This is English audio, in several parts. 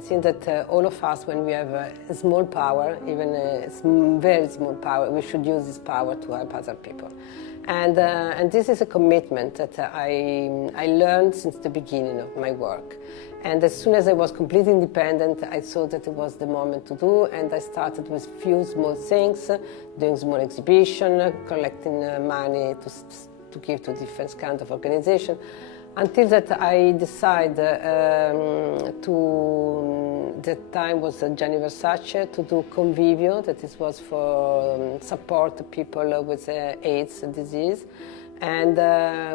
I think that all of us, when we have a small power, even a very small power, we should use this power to help other people. And this is a commitment that I learned since the beginning of my work. And as soon as I was completely independent, I thought that it was the moment to do, and I started with few small things, doing small exhibition, collecting money to give to different kinds of organizations, until that I decided that time was Gianni Versace, to do Convivio, that this was for support people with AIDS disease. And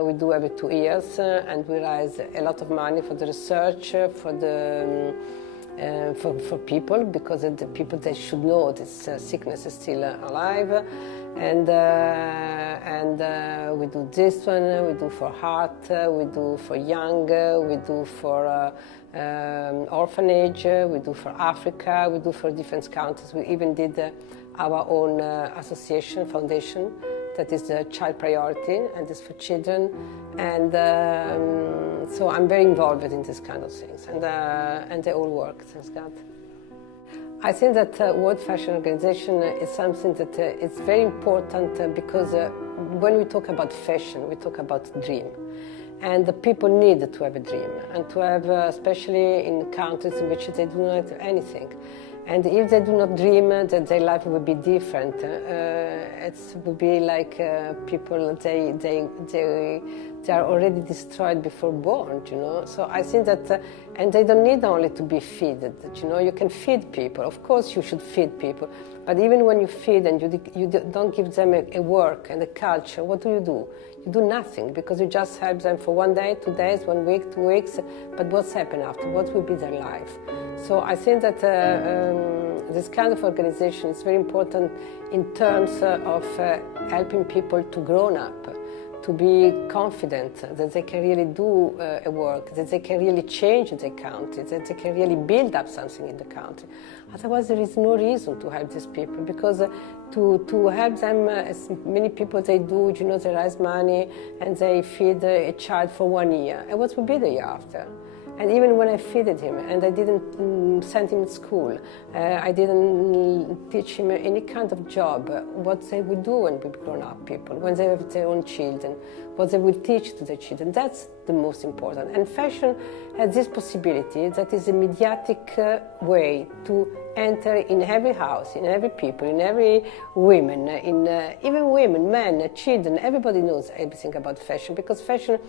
we do every 2 years, and we raise a lot of money for the research, for people, because the people, they should know this sickness is still alive. And we do this one, we do for heart, we do for young, we do for orphanage, we do for Africa, we do for different countries. We even did our own association, foundation, that is the child priority, and is for children. And so I'm very involved in this kind of things, and they all work, thanks God. I think that World Fashion Organization is something that is very important because when we talk about fashion, we talk about dream. And the people need to have a dream, and to have, especially in countries in which they do not have anything. And if they do not dream that their life will be different, it will be like people, they are already destroyed before born, you know. So I think that, and they don't need only to be fed, you know. You can feed people, of course you should feed people, but even when you feed and you don't give them a work and a culture, what do? You do nothing, because you just help them for 1 day, 2 days, 1 week, 2 weeks, but what's happened after? What will be their life? So I think that this kind of organization is very important in terms of helping people to grow up, to be confident that they can really do a work, that they can really change the country, that they can really build up something in the country. Otherwise, there is no reason to help these people, because to help them, as many people they do, you know, they raise money and they feed a child for 1 year. And what will be the year after? And even when I feeded him, and I didn't send him to school, I didn't teach him any kind of job, what they will do when we grown up people, when they have their own children, what they will teach to their children. That's the most important. And fashion has this possibility, that is a mediatic way to enter in every house, in every people, in every women, in even women, men, children. Everybody knows everything about fashion, because fashion,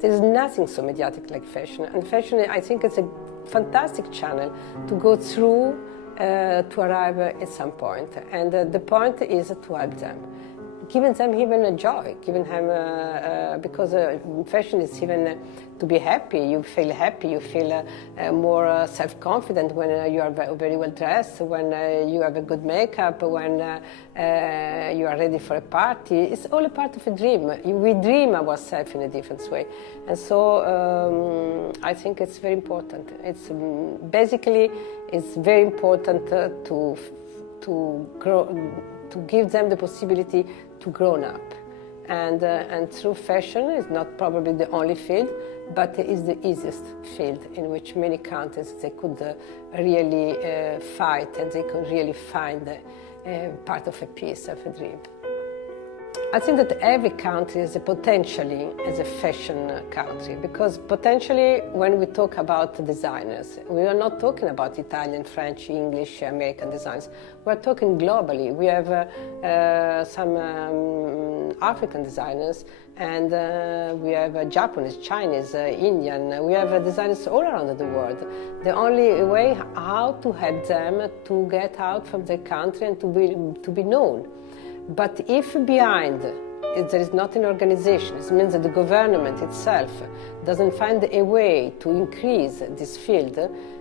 there is nothing so mediatic like fashion. And fashion, I think it's a fantastic channel to go through to arrive at some point. And the point is to help them, giving them even a joy, giving them, because fashion is even to be happy. You feel happy, you feel more self-confident when you are very well dressed, when you have a good makeup, when you are ready for a party. It's all a part of a dream. We dream ourselves in a different way. And so I think it's very important. It's basically, it's very important to grow, to give them the possibility to grow up. And through fashion is not probably the only field, but it is the easiest field in which many countries they could really fight, and they could really find part of a piece of a dream. I think that every country is potentially a fashion country, because potentially when we talk about designers, we are not talking about Italian, French, English, American designers. We are talking globally. We have some African designers, and we have Japanese, Chinese, Indian. We have designers all around the world. The only way how to help them to get out from their country and to be known. But if behind there is not an organization, it means that the government itself doesn't find a way to increase this field,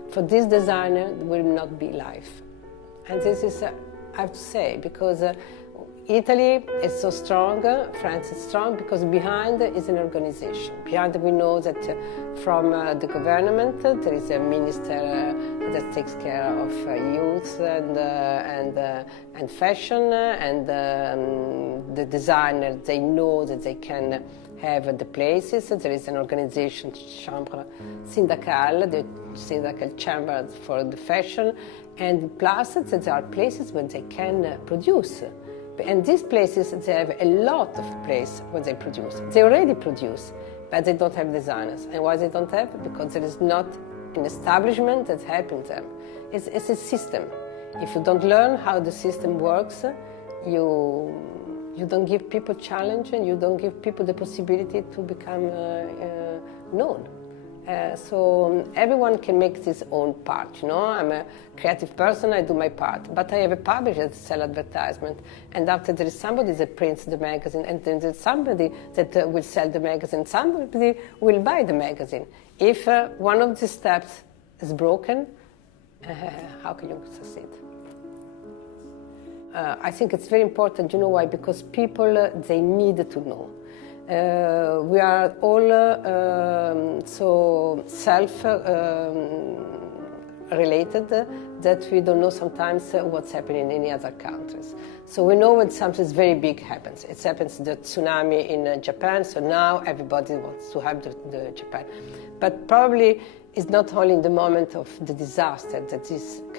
for this designer will not be life. And this is, I have to say, because Italy is so strong, France is strong, because behind is an organization. Behind we know that from the government there is a minister that takes care of youth and fashion, and the designers, they know that they can have the places. There is an organization, Chambre Syndicale, the syndical chamber for the fashion, and plus there are places where they can produce. And these places, they have a lot of place where they produce. They already produce, but they don't have designers. And why they don't have? Because there is not an establishment that's helping them. It's a system. If you don't learn how the system works, you don't give people challenge, and you don't give people the possibility to become known. So everyone can make his own part, you know. I'm a creative person, I do my part, but I have a publisher that sells advertisement, and after there is somebody that prints the magazine, and then there's somebody that will sell the magazine, somebody will buy the magazine. If one of these steps is broken, how can you succeed? I think it's very important, you know why? Because people, they need to know. We are all so self-related that we don't know sometimes what's happening in any other countries. So we know when something very big happens. It happens, the tsunami in Japan, so now everybody wants to help the Japan. But probably it's not only in the moment of the disaster that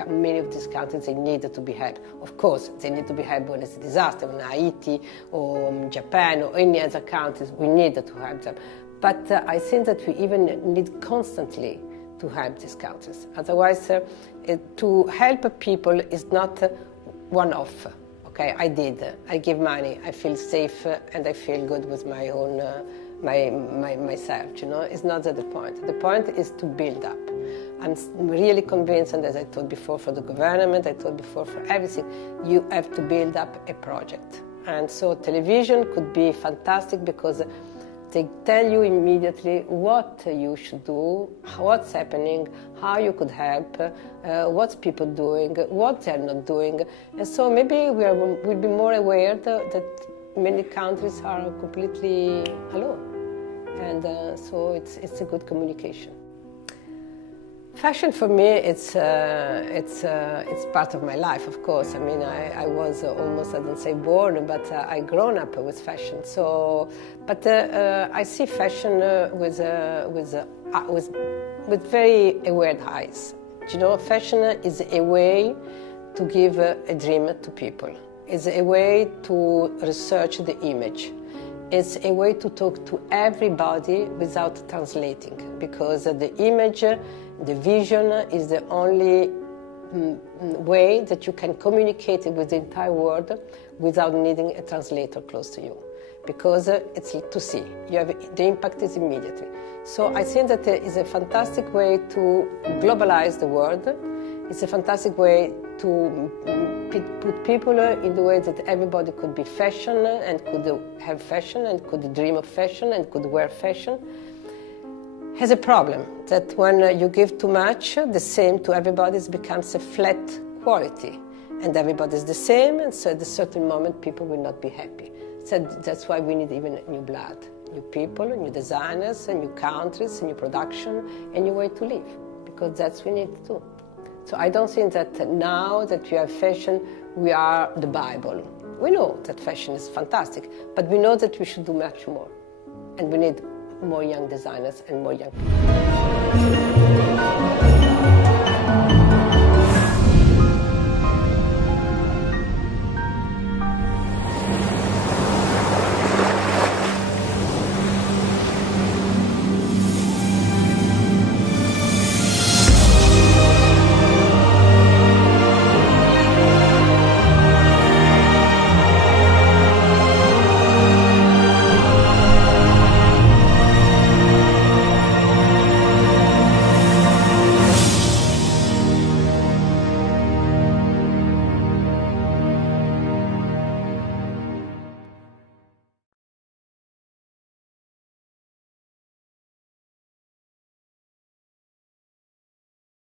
many of these countries, they need to be helped. Of course, they need to be helped when it's a disaster, when Haiti or Japan or any other countries, we need to help them. But I think that we even need constantly to help these countries. Otherwise, to help people is not one-off. Okay, I give money, I feel safe, and I feel good with my own myself, you know. It's not that the point. The point is to build up. I'm really convinced, and as I told before for the government, I told before for everything, you have to build up a project. And so television could be fantastic because they tell you immediately what you should do, what's happening, how you could help, what's people doing, what they're not doing. And so maybe we'll be more aware that many countries are completely alone, and so it's a good communication. Fashion for me, it's part of my life, of course. I mean, I was almost, I don't say born, but I grown up with fashion. So, but I see fashion with very aware eyes. You know, fashion is a way to give a dream to people. It's a way to research the image. It's a way to talk to everybody without translating, because the image, the vision is the only way that you can communicate with the entire world without needing a translator close to you, because it's to see. The impact is immediately. So I think that it is a fantastic way to globalize the world. It's a fantastic way to put people in the way that everybody could be fashion and could have fashion and could dream of fashion and could wear fashion. Has a problem that when you give too much, the same to everybody becomes a flat quality, and everybody's the same, and so at a certain moment people will not be happy. So that's why we need even new blood, new people, new designers, new countries, new production, a new way to live, because that's what we need to do. So I don't think that now that we have fashion, we are the Bible. We know that fashion is fantastic, but we know that we should do much more. And we need more young designers and more young people.